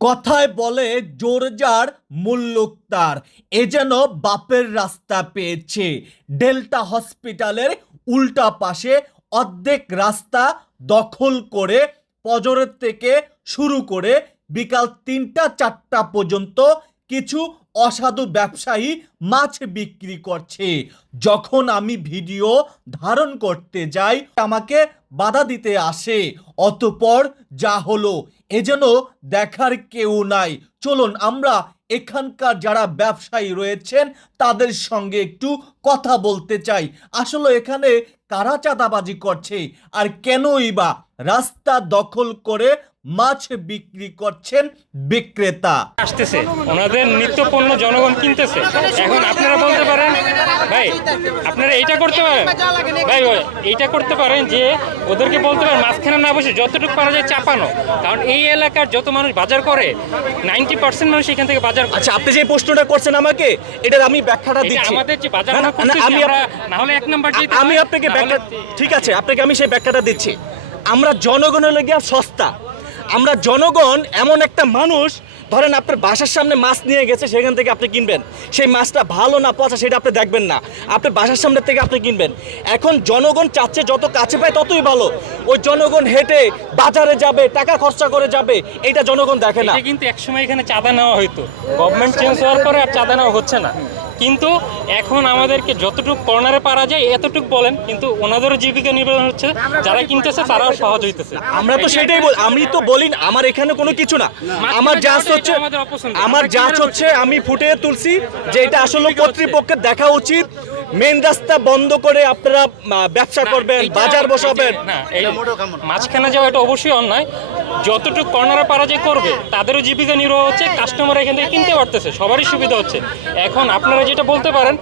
কথায় বলে জোর যার তার। এ যেন বাপের রাস্তা পেয়েছে। ডেল্টা হসপিটালের উল্টা পাশে অর্ধেক রাস্তা দখল করে পজরের থেকে শুরু করে বিকাল তিনটা, চারটা পর্যন্ত কিছু অসাধু ব্যবসায়ী মাছ বিক্রি করছে। যখন আমি ভিডিও ধারণ করতে যাই, আমাকে বাধা দিতে আসে। অতপর যা হলো, এ যেন দেখার কেউ নাই। চলুন, আমরা এখানকার যারা ব্যবসায়ী রয়েছেন, তাদের সঙ্গে একটু কথা বলতে চাই। আসলে এখানে কারা চাঁদাবাজি করছে আর কেনই বা রাস্তা দখল করে মাছ বিক্রি করছেন বিক্রেতা? আসতেছে। ওনাদের নিত্য পণ্য জনগণ কিনতেছে। এখন আপনারা বলতে পারেন ভাই আপনারা এইটা করতে পারেন। ভাই এইটা করতে পারেন যে ওদেরকে বলতে পারেন মাঝখানে না বসে যতটুকু পারা যায় চাপানো। কারণ এই এলাকার যত মানুষ বাজার করে নাইনটি পার্সেন্ট মানুষ এখান থেকে বাজার আচ্ছা আপনি যে প্রশ্নটা করছেন আমাকে এটার আমি ব্যাখ্যাটা দিচ্ছি। আমাদের যে বাজার না, আমি হলে এক নাম্বার আমি আপনাকে ব্যাখ্যা ঠিক আছে, আপনাকে আমি সেই ব্যাখ্যাটা দিচ্ছি। আমরা জনগণের লেগে সস্তা। আমরা জনগণ এমন একটা মানুষ, ধরেন আপনার বাসার সামনে মাছ নিয়ে গেছে, সেখান থেকে আপনি কিনবেন। সেই মাছটা ভালো না পচা, সেটা আপনি দেখবেন না। আপনি বাসার সামনে থেকে আপনি কিনবেন। এখন জনগণ চাচ্ছে, যত কাছে পায় ততই ভালো। ওই জনগণ হেঁটে বাজারে যাবে, টাকা খরচা করে যাবে, এটা জনগণ দেখে না। কিন্তু একসময় এখানে চাঁদা নেওয়া হইতো। গভর্নমেন্ট চেঞ্জ হওয়ার পরে আর চাঁদা নেওয়া হচ্ছে না। কিন্তু এখন আমাদেরকে যতটুকু কর্নারে পারা যায় এতটুকু বলেন কিন্তু ওনাদেরও জীবিকা নির্বাহ হচ্ছে যারা কিনতেছে তারাও সহজ হইতেছে। আমরা তো সেটাই বল আমি তো বলি আমার এখানে কোনো কিছু না। আমার জাজ হচ্ছে আমরা জাজ হচ্ছে আমি ফুটে তুলছি যে এটা আসলে কর্তৃপক্ষের দেখা উচিত। মেন রাস্তা বন্ধ করে আপনারা ব্যবসা করবেন বাজার বসাবেন। মাঝখানে যাওয়া এটা অবশ্যই অন্যায়। যতটুকু কর্নারে পারা যে করবে তাদেরও জীবিকা নির্বাহ হচ্ছে কাস্টমার এখান থেকে কিনতে পারতেছে সবারই সুবিধা হচ্ছে। এখন আপনারা যেটা বলতে পারেন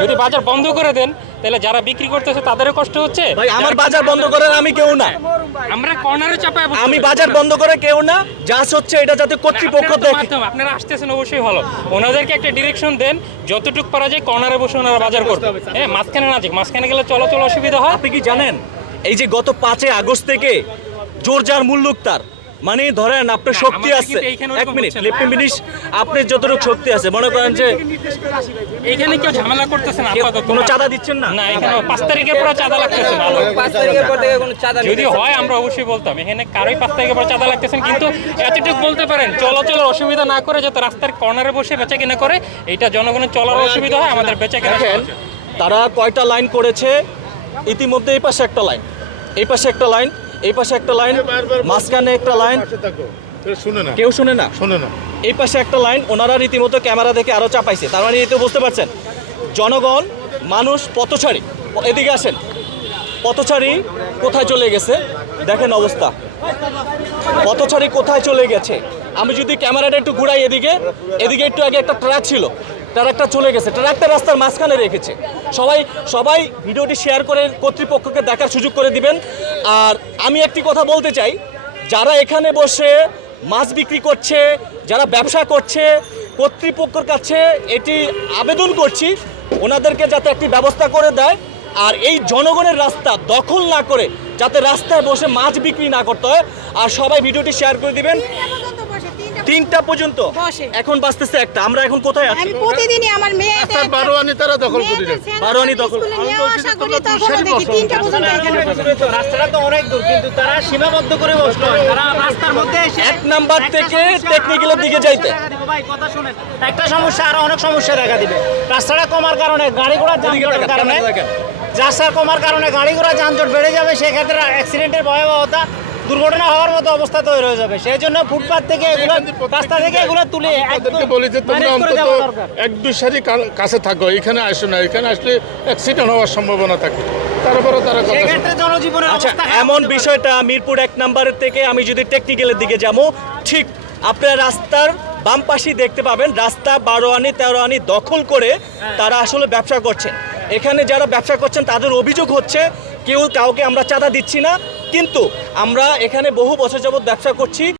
যদি বাজার বন্ধ করে দেন তাহলে যারা বিক্রি করতেছে তাদেরও কষ্ট হচ্ছে? ভাই আমার বাজার বন্ধ করার আমি কেউ না। আমরা কর্নারে চাপায় আমি বাজার বন্ধ করে কেউ না জাজ হচ্ছে এটা যাতে কর্তৃপক্ষ তো দেখে। আপনারা আসতেছেন অবশ্যই ভালো। ওনাদেরকে একটা ডিরেকশন দেন যতটুকু পারা যায় কর্নারে বসে ওনারা বাজার করবে। হ্যাঁ মাঝখানে না যাক মাঝখানে গেলে চলাচল অসুবিধা হয়। আপনি কি জানেন এই যে গত পাঁচই আগস্ট থেকে জোর যার মূল্যক তার মানে ধরেন আপনার শক্তি আছে। এইখানে এক মিনিট হচ্ছে না। লেফট মিনিট আপনার যতটুকু শক্তি আছে মনে করেন যে এখানে কেউ ঝামেলা করতেছে না আপাতত। কোনো চাঁদা দিচ্ছেন না? না এখানে পাঁচ তারিখের পরে চাঁদা লাগতেছে না পাঁচ তারিখের পর থেকে কোনো চাঁদা যদি হয় আমরা অবশ্যই বলতাম এখানে কারোই পাঁচ তারিখের পরে চাঁদা লাগতেছেন কিন্তু এতটুকু বলতে পারেন চলাচলের অসুবিধা না করে যাতে রাস্তার কর্নারে বসে বেচা কিনা করে এটা জনগণের চলার অসুবিধা হয় আমাদের বেচা কিনা দেখেন তারা কয়টা লাইন করেছে? ইতিমধ্যে এই পাশে একটা লাইন এই পাশে একটা লাইন এই পাশে একটা লাইন মাঝখানে একটা লাইন পাশে কেউ শুনে না। কেউ শুনে না? শুনে না। এই পাশে একটা লাইন ওনারা রীতিমতো ক্যামেরা দেখে আরও চাপাইছে। তার মানে এতে বুঝতে পারছেন জনগণ মানুষ পথচারী। এদিকে আসেন। পথচারী কোথায় চলে গেছে? দেখেন অবস্থা। পথচারী কোথায় চলে গেছে? আমি যদি ক্যামেরাটা একটু ঘুরাই এদিকে এদিকে একটু আগে একটা ট্রাক ছিল। ট্রাকটা চলে গেছে ট্রাকটা রাস্তার মাঝখানে রেখেছে। সবাই সবাই ভিডিওটি শেয়ার করে কর্তৃপক্ষকে দেখার সুযোগ করে দিবেন। আর আমি একটি কথা বলতে চাই, যারা এখানে বসে মাছ বিক্রি করছে, যারা ব্যবসা করছে, কর্তৃপক্ষের কাছে এটি আবেদন করছি, ওনাদেরকে যাতে একটি ব্যবস্থা করে দেয়। আর এই জনগণের রাস্তা দখল না করে, যাতে রাস্তায় বসে মাছ বিক্রি না করতে হয়। আর সবাই ভিডিওটি শেয়ার করে দিবেন। তিনটা পর্যন্ত? বসে। এখন বাঁচতেছে একটা। আমরা এখন কোথায় আছি? আমি প্রতিদিনই আমার মেয়েদের রাস্তার বারো আনি তারা দখল করে মেয়েদের বারোয়ানি দখল। করি তখনও দেখি তিনটা পর্যন্ত এখানে বসে। রাস্তাটা তো অনেক দূর কিন্তু তারা সীমাবদ্ধ করে বসল। তারা রাস্তার মধ্যে এসে এক নাম্বার থেকে টেকনিক্যালের দিকে যাইতে। ভাই কথা শুনেন। একটা সমস্যা আরও অনেক সমস্যা দেখা দিবে। রাস্তাটা কমার কারণে গাড়ি ঘোড়া যানজটের কারণে রাস্তা কমার কারণে গাড়ি ঘোড়া যানজট বেড়ে যাবে। সেক্ষেত্রে অ্যাক্সিডেন্টের ভয়াবহতা দুর্ঘটনা হওয়ার মতো অবস্থা তৈরি হয়ে যাবে। সেই জন্য ফুটপাথ থেকে এগুলো রাস্তা থেকে এগুলো তুলে বলি যে তোমরা অন্তত এক দুই সারি কা- কাছে থাকো এখানে আসো না এখানে আসলে অ্যাক্সিডেন্ট হওয়ার সম্ভাবনা থাকে। তারপরে তারা জনজীবনের আচ্ছা এমন বিষয়টা মিরপুর এক নাম্বারের থেকে আমি যদি টেকনিক্যালের দিকে যাব ঠিক আপনার রাস্তার বাম পাশেই দেখতে পাবেন রাস্তা বারো আনি তেরো আনি দখল করে তারা আসলে ব্যবসা করছে। এখানে যারা ব্যবসা করছেন তাদের অভিযোগ হচ্ছে কেউ কাউকে আমরা চাঁদা দিচ্ছি না কিন্তু আমরা এখানে বহু বছর যাবৎ ব্যবসা করছি।